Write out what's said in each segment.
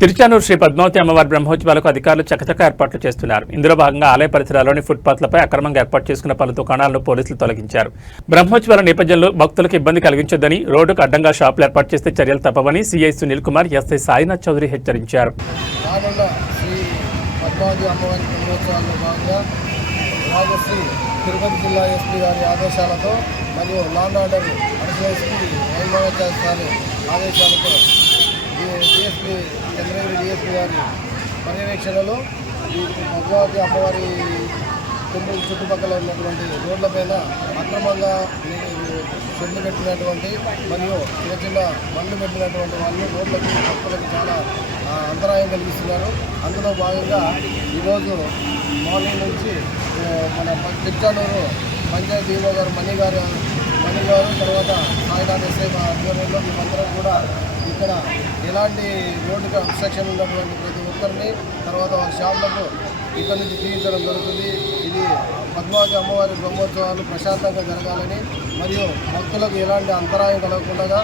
తిరుచానూరు శ్రీ పద్మావతి అమ్మవారి బ్రహ్మోత్సవాలకు అధికారులు చకచక ఏర్పాట్లు చేస్తున్నారు. ఇందులో భాగంగా ఆలయ పరిసరాల్లోని ఫుట్పాత్లపై అక్రమంగా ఏర్పాటు చేసుకున్న పలు దుకాణాలను పోలీసులు తొలగించారు. బ్రహ్మోత్సవాల నేపథ్యంలో భక్తులకు ఇబ్బంది కలిగించొద్దని, రోడ్డుకు అడ్డంగా షాపులు ఏర్పాటు చేస్తే చర్యలు తప్పవని సీఐ సునీల్ కుమార్, ఎస్ఐ సాయినాథ్ చౌదరి హెచ్చరించారు. తిరుపతి జిల్లా ఎస్పీ గారి ఆదేశాలతో మరియు లాండ్ ఆర్డర్ అడిషనల్ ఎస్పీ వైమాచార్య ఆదేశాలతో డిఎస్పీ చంద్రగిరి డిఎస్పీ గారి పర్యవేక్షణలో ఈ పద్మావతి అమ్మవారి టెంపుల్ చుట్టుపక్కల ఉన్నటువంటి రోడ్లపైన అక్రమంగా షెడ్లు పెట్టినటువంటి మరియు చిన్న చిన్న బండ్లు పెట్టినటువంటి వాళ్ళు రోడ్లకు భక్తులకు చాలా అంతరాయం కలిగిస్తున్నారు. అందులో భాగంగా ఈరోజు మార్నింగ్ నుంచి మన తిరుచానూరు పంచాయతీ ఈవో గారు మణి గారు తర్వాత సాయినాథ్ ఎస్ఐ ఆధ్వర్యంలో మేమందరం కూడా ఇక్కడ ఎలాంటి రోడ్డుకి అబ్స్ట్రక్షన్ ఉన్నటువంటి ప్రతి ఒక్కరిని తర్వాత వాళ్ళ షాపులకు ఇక్కడ నుంచి తీయించడం జరుగుతుంది. ఇది పద్మావతి అమ్మవారి బ్రహ్మోత్సవాలు ప్రశాంతంగా జరగాలని మరియు భక్తులకు ఎలాంటి అంతరాయం కలగకుండా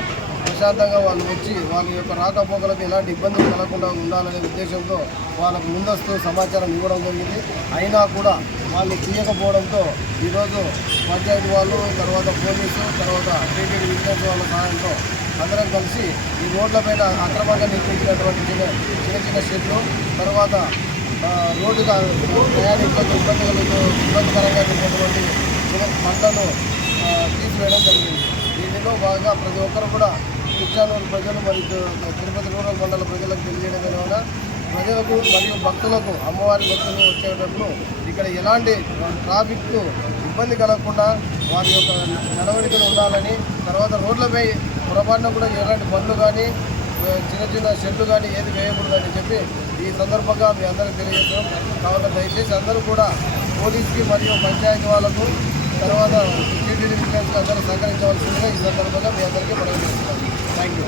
ప్రశాంతంగా వాళ్ళు వచ్చి వాళ్ళ యొక్క రాకపోకలకు ఎలాంటి ఇబ్బందులు కలగకుండా ఉండాలనే ఉద్దేశంతో వాళ్ళకు ముందస్తు సమాచారం ఇవ్వడం జరిగింది. అయినా కూడా వాళ్ళు తీయకపోవడంతో ఈరోజు పంచాయతీ వాళ్ళు, తర్వాత పోలీసు, తర్వాత టీటీడీ విజిలెన్స్ వాళ్ళ సహాయంతో అందరం కలిసి ఈ రోడ్లపైన అక్రమంగా నిర్మించినటువంటి చిన్న షెడ్లు, తర్వాత రోడ్డుగా ప్రయాణికులకు ఇబ్బందికరంగా ఉన్నటువంటి పంటను తీసివేయడం జరిగింది. దీనిలో భాగంగా ప్రతి ఒక్కరు కూడా తిరుచానూరు ప్రజలు మరియు తిరుపతి రూరల్ మండల ప్రజలకు తెలియజేయడం వలన ప్రజలకు మరియు భక్తులకు అమ్మవారి భక్తులు వచ్చేటప్పుడు ఇక్కడ ఎలాంటి ట్రాఫిక్ ఇబ్బంది కలగకుండా వారి యొక్క నడవడికలు ఉండాలని, తర్వాత రోడ్లపై పొరపాటున కూడా ఎలాంటి బండ్లు కానీ చిన్న షెడ్లు కానీ ఏది వేయకూడదని చెప్పి ఈ సందర్భంగా మీ అందరికీ తెలియజేస్తాం. కావున దయచేసి అందరూ కూడా పోలీస్కి మరియు పంచాయతీ వాళ్ళకు, తర్వాత టీటీడీ విజిలెన్స్కి అందరూ సహకరించవలసిందిగా ఈ సందర్భంగా మీ అందరికీ మనవి చేస్తున్నాం. Thank you.